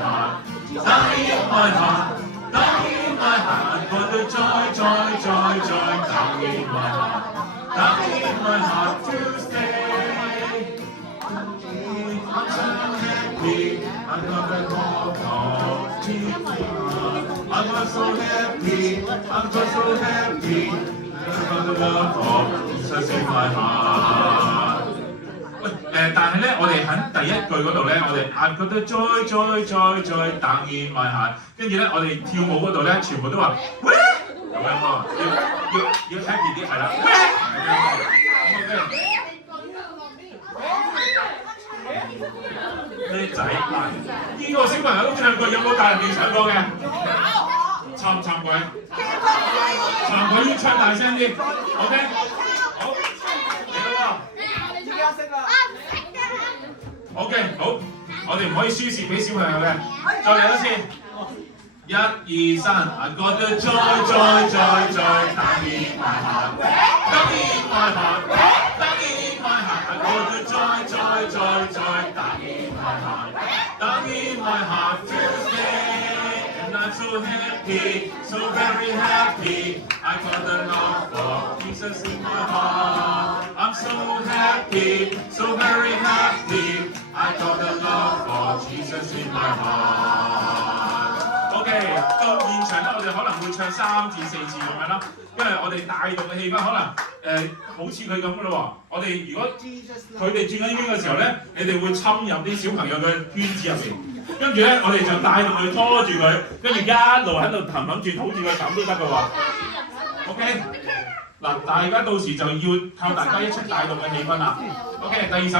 heart, down in my heart, down in my heart, for the joy, joy, joy, joy, down in my heart to stay. I'm so happy, I got the love of Jesus. I'm so happy, I'm just so happy, I got the love of Jesus in my heart. 但係咧，我哋喺第一句嗰度咧，我哋 I've got the joy, joy, joy, joy down in my heart。跟住咧，我哋跳舞嗰度咧，全部都話喂咁樣喎，要 happy 啲係啦，喂咁樣喎。咩仔嗱？呢個小朋友都唱過，有冇大人未唱過嘅？慚唔慚愧？慚愧要唱大聲啲 ，OK？ 好，嚟啦喎。OK， 好，我哋唔可以輸蝕俾小朋友嘅，再嚟一次。1、2、3 I got the joy, joy, joy, joy down in my heart, down in my heart, down in my heart. I got the joy, joy, joy, joy down in my heart, down in my heart to stay. And I'm so happy, so very happy. I got the love of Jesus in my heart. I'm so happy, so very happy. I got the love of Jesus in my heart.OK， 到現場咧，我哋可能會唱3至4次咁樣啦，因為我哋帶動嘅氣氛可能好似佢咁嘅咯喎。我哋如果佢哋轉緊圈嘅時候咧，你哋會侵入啲小朋友嘅圈子入邊，跟住咧我哋就帶動佢拖住佢，跟住一路喺度氹住抱住佢咁都得嘅喎。OK， 嗱，大家到時就要靠大家一齊帶動嘅氣氛啦。OK， 第二首。